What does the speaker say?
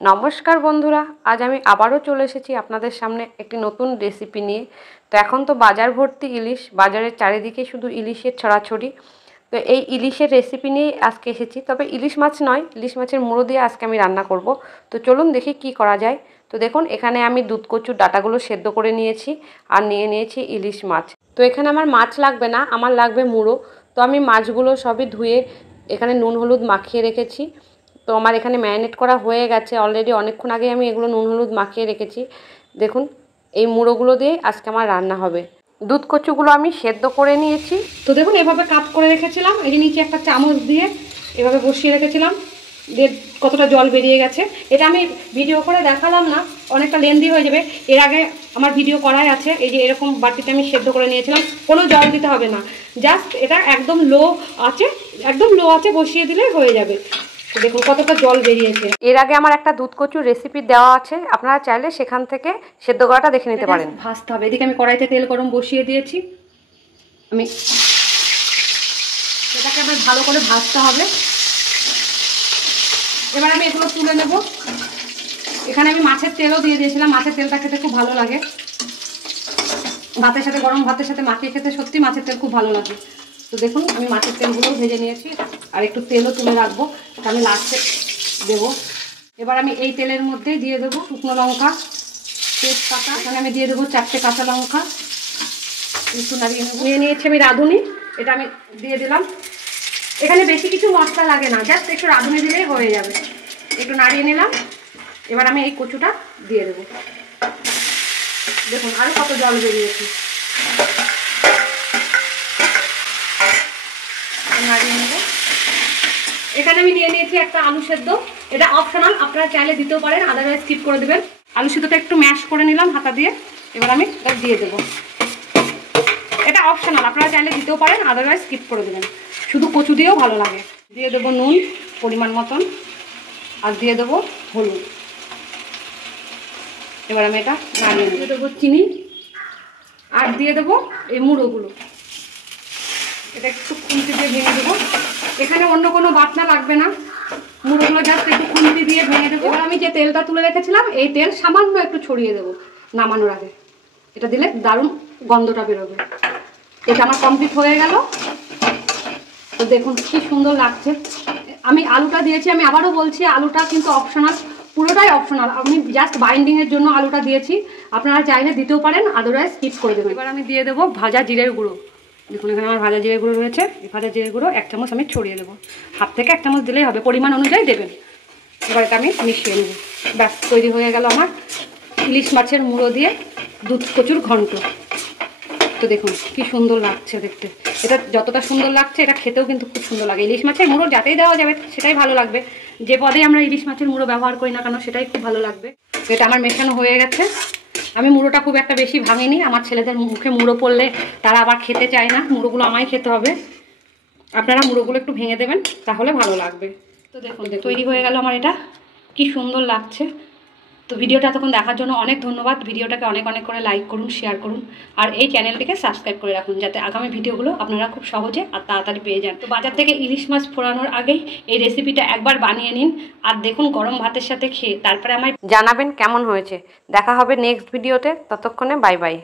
নমস্কার বন্ধুরা, আজ আমি আবারও চলে এসেছি আপনাদের সামনে একটি নতুন রেসিপি নিয়ে। তো এখন তো বাজার ভর্তি ইলিশ, বাজারের চারিদিকে শুধু ইলিশের ছড়াছড়ি। তো এই ইলিশের রেসিপি নিয়ে আজকে এসেছি, তবে ইলিশ মাছ নয়, ইলিশ মাছের মুড়ো দিয়ে আজকে আমি রান্না করব। তো চলুন দেখি কি করা যায়। তো দেখুন, এখানে আমি দুধ কচুর ডাঁটাগুলো সেদ্ধ করে নিয়েছি আর নিয়ে নিয়েছি ইলিশ মাছ। তো এখানে আমার মাছ লাগবে না, আমার লাগবে মুড়ো। তো আমি মাছগুলো সবই ধুয়ে এখানে নুন হলুদ মাখিয়ে রেখেছি। তো আমার এখানে ম্যারিনেট করা হয়ে গেছে অলরেডি, অনেকক্ষণ আগে আমি এগুলো নুন হলুদ মাখিয়ে রেখেছি। দেখুন, এই মুড়োগুলো দিয়ে আজকে আমার রান্না হবে। দুধ কচুগুলো আমি সেদ্ধ করে নিয়েছি। তো দেখুন, এভাবে কাট করে রেখেছিলাম, এই যে নিচে একটা চামচ দিয়ে এভাবে বসিয়ে রেখেছিলাম, দিয়ে কতটা জল বেরিয়ে গেছে। এটা আমি ভিডিও করে দেখালাম না, অনেকটা লেন্দি হয়ে যাবে। এর আগে আমার ভিডিও করাই আছে। এই যে এরকম বাটিতে আমি সেদ্ধ করে নিয়েছিলাম, কোনো জল দিতে হবে না, জাস্ট এটা একদম লো আছে বসিয়ে দিলে হয়ে যাবে। দেখুন কতটা জল বেরিয়েছে। এর আগে আমার একটা দুধ কচুর রেসিপি দেওয়া আছে, আপনারা চাইলে সেখান থেকে সেদ্ধ করাটা দেখে নিতে পারেন। ভাজতে হবে। এদিকে আমি কড়াইতে তেল গরম বসিয়ে দিয়েছি, আমি এটাকে আবার ভালো করে ভাজতে হবে। এবার আমি এগুলো তুলে নেব। এখানে আমি মাছের তেলও দিয়ে দিয়েছিলাম, মাছের তেলটা খেতে খুব ভালো লাগে, ভাতের সাথে, গরম ভাতের সাথে মাখিয়ে খেতে সত্যি মাছের তেল খুব ভালো লাগে। তো দেখুন, আমি মাছের তেলগুলোও ভেজে নিয়েছি আর একটু তেলও তুলে রাখবো, আমি লাস্টে দেবো। এবার আমি এই তেলের মধ্যে দিয়ে দেবো শুকনো লঙ্কা, তেজপাতা, এখানে আমি দিয়ে দেবো 4টে কাঁচা লঙ্কা, একটু নাড়িয়ে নেবো। নিয়ে নিয়েছি আমি রাঁধুনি, এটা আমি দিয়ে দিলাম। এখানে বেশি কিছু মশলা লাগে না, জাস্ট একটু রাঁধুনি দিলেই হয়ে যাবে। একটু নাড়িয়ে নিলাম। এবার আমি এই কচুটা দিয়ে দেবো। দেখুন আরও কত জল বেরিয়েছে, নাড়িয়ে নেব। এখানে আমি নিয়ে নিয়েছি একটা আলু সেদ্ধ, এটা অপশনাল, আপনারা চাইলে দিতেও পারেন, আদারওয়াইজ স্কিপ করে দেবেন। আলু সেদ্ধটা একটু ম্যাশ করে নিলাম হাতা দিয়ে, এবার আমি এটা দিয়ে দেবো। এটা অপশনাল, আপনারা চাইলে দিতেও পারেন, আদারওয়াইজ স্কিপ করে দেবেন। শুধু কচু দিয়েও ভালো লাগে। দিয়ে দেবো নুন পরিমাণ মতন, আর দিয়ে দেবো হলুদ। এবার আমি এটা নাড়িয়ে দিয়ে দেবো চিনি, আর দিয়ে দেবো এই মুড়োগুলো। এটা একটু খুন্তি দিয়ে ভেঙে দেবো। এখানে অন্য কোনো বাটনা লাগবে না, মুড়োগুলো জাস্ট একটু খুন্তি দিয়ে ভেঙে দেবো। এবার আমি যে তেলটা তুলে রেখেছিলাম, এই তেল সামান্য একটু ছড়িয়ে দেবো নামানোর আগে। এটা দিলে দারুণ গন্ধটা বেরোবে। এটা আমার কমপ্লিট হয়ে গেল। তো দেখুন কি সুন্দর লাগছে। আমি আলুটা দিয়েছি, আমি আবারও বলছি, আলুটা কিন্তু অপশনাল, পুরোটাই অপশনাল। আমি জাস্ট বাইন্ডিংয়ের জন্য আলুটা দিয়েছি, আপনারা চাইলে দিতেও পারেন, আদারওয়াইজ স্কিপ করে দেবেন। এবার আমি দিয়ে দেবো ভাজা জিরের গুঁড়ো। দেখুন এখানে আমার ভাজা জিরে গুঁড়ো রয়েছে, এই ভাজা জিরে গুঁড়ো 1 চামচ আমি ছড়িয়ে দেবো। হাত থেকে 1 চামচ দিলেই হবে, পরিমাণ অনুযায়ী দেবেন। এবার এটা আমি মিশিয়ে নেব। ব্যাস তৈরি হয়ে গেল আমার ইলিশ মাছের মুড়ো দিয়ে দুধ কচুর ঘন্ট। তো দেখুন কি সুন্দর লাগছে দেখতে। এটা যতটা সুন্দর লাগছে, এটা খেতেও কিন্তু খুব সুন্দর লাগে। ইলিশ মাছের মুড়ো যাতেই দেওয়া যাবে সেটাই ভালো লাগবে, যে পদে আমরা ইলিশ মাছের মুড়ো ব্যবহার করি না কেন সেটাই খুব ভালো লাগবে। এটা আমার মেশানো হয়ে গেছে। আমি মুড়োটা খুব একটা বেশি ভাঙিনি, আমার ছেলেদের মুখে মুড়ো পড়লে তারা আবার খেতে চায় না, মুড়োগুলো আমায় খেতে হবে। আপনারা মুড়োগুলো একটু ভেঙে দেবেন, তাহলে ভালো লাগবে। তো দেখুন তৈরি হয়ে গেল আমার এটা, কি সুন্দর লাগছে। তো ভিডিওটা এতক্ষণ দেখার জন্য অনেক ধন্যবাদ। ভিডিওটাকে অনেক অনেক করে লাইক করুন, শেয়ার করুন, আর এই চ্যানেলটিকে সাবস্ক্রাইব করে রাখুন, যাতে আগামী ভিডিওগুলো আপনারা খুব সহজে আর তাড়াতাড়ি পেয়ে যান। তো বাজার থেকে ইলিশ মাছ ফোড়ানোর আগেই এই রেসিপিটা একবার বানিয়ে নিন, আর দেখুন গরম ভাতের সাথে খেয়ে তারপরে আমায় জানাবেন কেমন হয়েছে। দেখা হবে নেক্সট ভিডিওতে, ততক্ষণে বাই বাই।